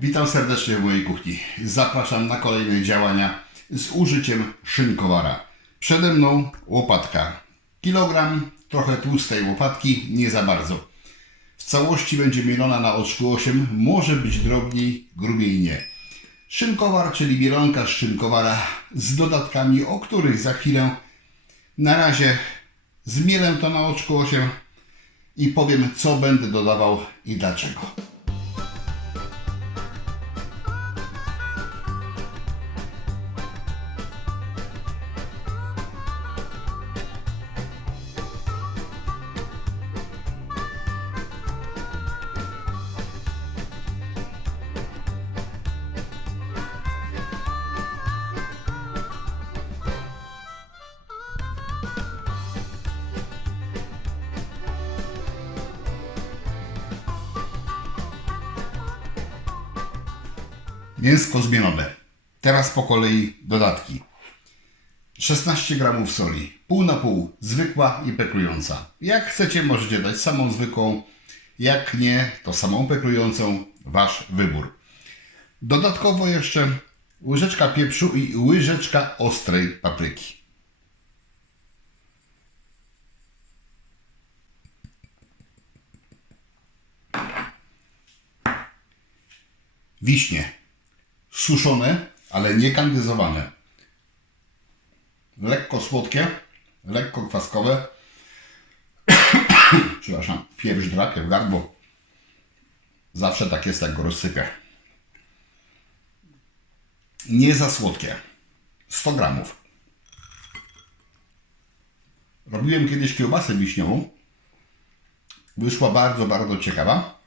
Witam serdecznie w mojej kuchni. Zapraszam na kolejne działania z użyciem szynkowara. Przede mną łopatka. Kilogram trochę tłustej łopatki, nie za bardzo. W całości będzie mielona na oczku 8, może być drobniej, grubiej nie. Szynkowar, czyli mielonka z szynkowara z dodatkami, o których za chwilę. Na razie zmielę to na oczku 8 i powiem, co będę dodawał i dlaczego. Mięsko zmielone. Teraz po kolei dodatki. 16 g soli, pół na pół, zwykła i peklująca. Jak chcecie, możecie dać samą zwykłą, jak nie, to samą peklującą, wasz wybór. Dodatkowo jeszcze łyżeczka pieprzu i łyżeczka ostrej papryki. Wiśnie. Suszone, ale nie kandyzowane. Lekko słodkie, lekko kwaskowe. Przepraszam, pieprz drapie w gardło. Zawsze tak jest, jak go rozsypię. Nie za słodkie. 100 gramów. Robiłem kiedyś kiełbasę wiśniową. Wyszła bardzo, bardzo ciekawa.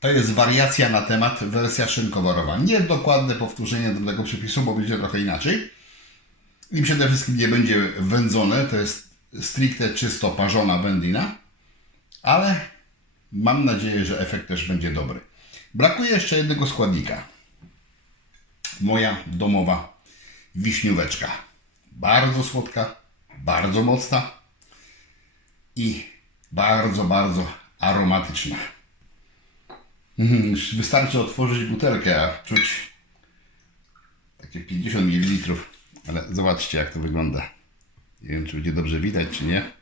To jest wariacja na temat wersja szynkowarowa. Nie dokładne powtórzenie do tego przepisu, bo będzie trochę inaczej. I przede wszystkim nie będzie wędzone. To jest stricte czysto parzona wędlina. Ale mam nadzieję, że efekt też będzie dobry. Brakuje jeszcze jednego składnika. Moja domowa wiśnióweczka. Bardzo słodka, bardzo mocna i bardzo, bardzo aromatyczna. Wystarczy otworzyć butelkę, a czuć takie 50 ml. Ale zobaczcie, jak to wygląda. Nie wiem, czy będzie dobrze widać, czy nie.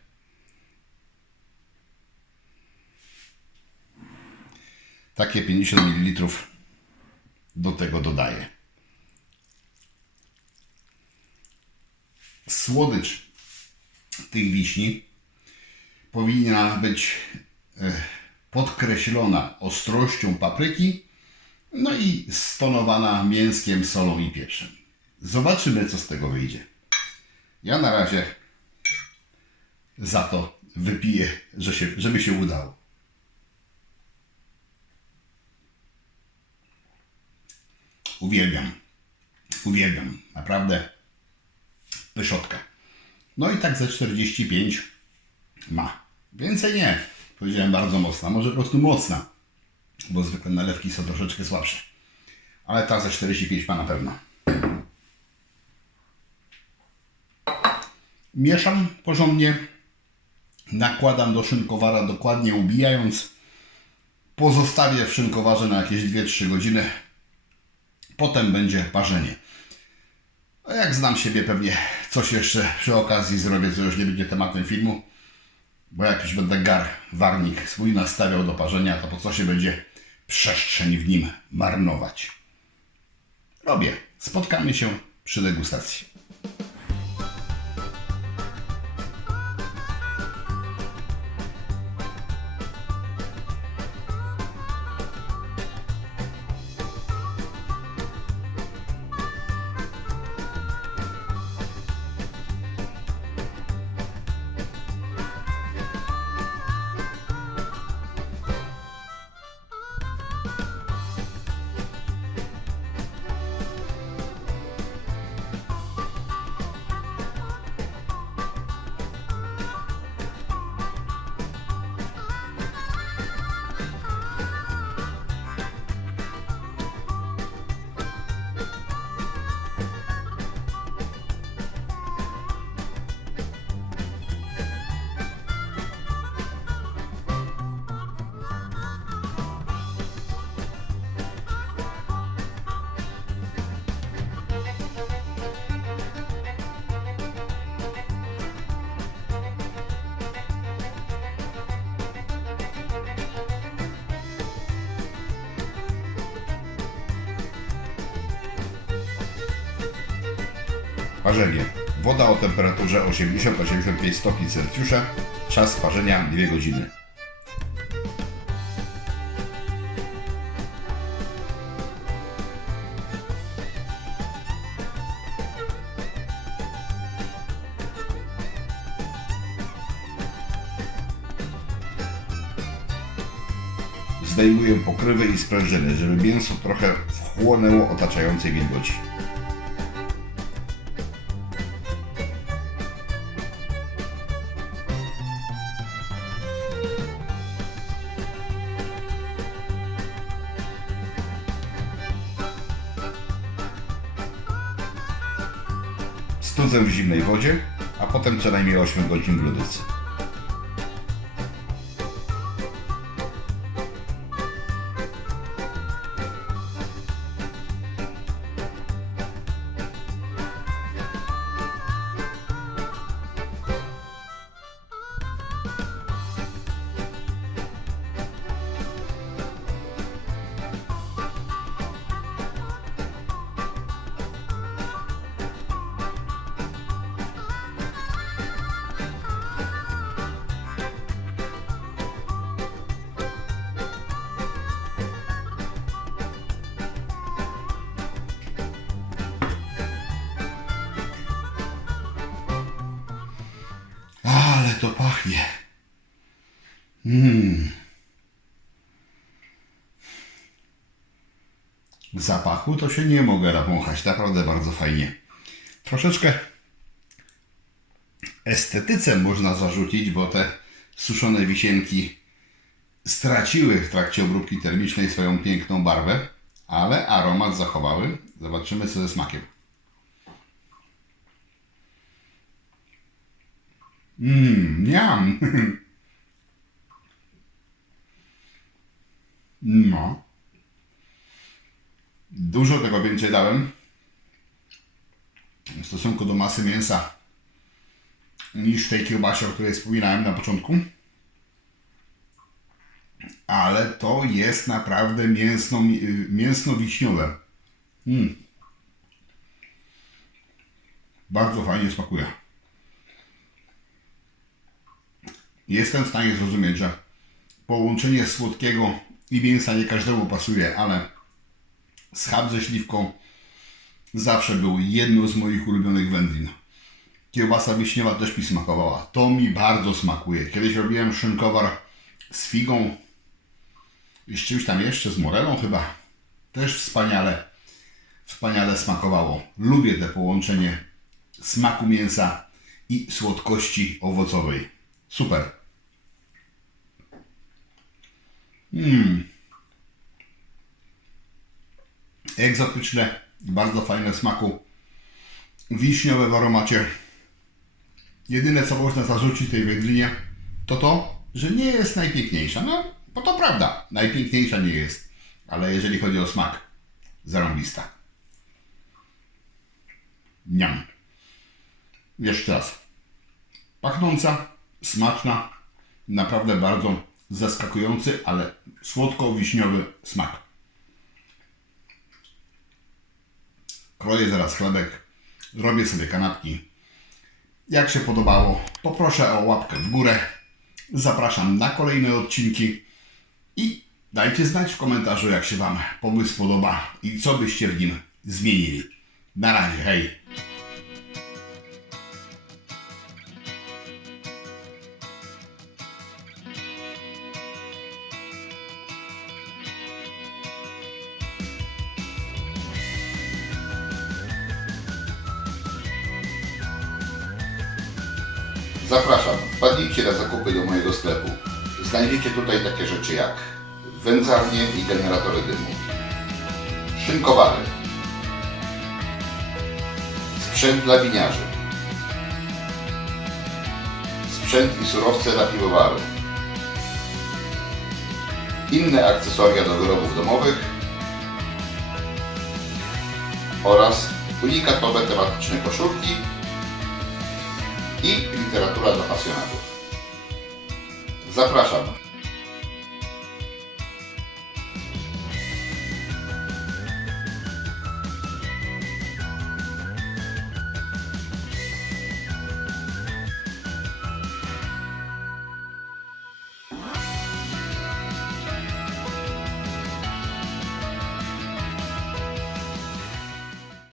Takie 50 ml do tego dodaję. Słodycz tych wiśni powinna być podkreślona ostrością papryki, no i stonowana mięskiem, solą i pieprzem. Zobaczymy, co z tego wyjdzie. Ja na razie za to wypiję, żeby się udało. Uwielbiam, naprawdę pyszotka. No i tak ze 45 ma. Więcej nie. Powiedziałem bardzo mocna, może po prostu mocna, bo zwykle nalewki są troszeczkę słabsze. Ale ta za 45 ma na pewno. Mieszam porządnie, nakładam do szynkowara dokładnie ubijając. Pozostawię w szynkowarze na jakieś 2-3 godziny. Potem będzie parzenie. A jak znam siebie, pewnie coś jeszcze przy okazji zrobię, co już nie będzie tematem filmu. Bo jak już będę warnik swój nastawiał do parzenia, to po co się będzie przestrzeń w nim marnować? Robię. Spotkamy się przy degustacji. Parzenie. Woda o temperaturze 80-85 stopni Celsjusza. Czas parzenia 2 godziny. Zdejmuję pokrywę i sprężyny, żeby mięso trochę wchłonęło otaczającej wilgoci. Studzę w zimnej wodzie, a potem co najmniej 8 godzin w lodówce. Ale to pachnie. Zapachu to się nie mogę nawąchać. Naprawdę bardzo fajnie. Troszeczkę estetyce można zarzucić, bo te suszone wisienki straciły w trakcie obróbki termicznej swoją piękną barwę, ale aromat zachowały. Zobaczymy co ze smakiem. Miam. No. Dużo tego więcej dałem w stosunku do masy mięsa niż w tej kiełbasie, o której wspominałem na początku. Ale to jest naprawdę mięsno-wiśniowe. Bardzo fajnie smakuje. Jestem w stanie zrozumieć, że połączenie słodkiego i mięsa nie każdemu pasuje, ale schab ze śliwką zawsze był jedną z moich ulubionych wędlin. Kiełbasa wiśniowa też mi smakowała. To mi bardzo smakuje. Kiedyś robiłem szynkowar z figą i z czymś tam jeszcze, z morelą chyba. Też wspaniale smakowało. Lubię to połączenie smaku mięsa i słodkości owocowej. Super. Egzotyczne, bardzo fajne smaku. Wiśniowe w aromacie. Jedyne co można zarzucić tej wędlinie to, że nie jest najpiękniejsza. No, bo to prawda, najpiękniejsza nie jest. Ale jeżeli chodzi o smak, zarąbista. Niam. Jeszcze raz. Pachnąca, smaczna, naprawdę bardzo zaskakujący, ale słodko-wiśniowy smak. Kroję zaraz chlebek, robię sobie kanapki. Jak się podobało, poproszę o łapkę w górę. Zapraszam na kolejne odcinki i dajcie znać w komentarzu, jak się Wam pomysł podoba i co byście w nim zmienili. Na razie, hej! Zapraszam, wpadnijcie na zakupy do mojego sklepu. Znajdziecie tutaj takie rzeczy jak wędzarnie i generatory dymu, szynkowary, sprzęt dla winiarzy, sprzęt i surowce dla piwowarów, inne akcesoria do wyrobów domowych oraz unikatowe tematyczne koszulki i literatura dla pasjonatów. Zapraszam.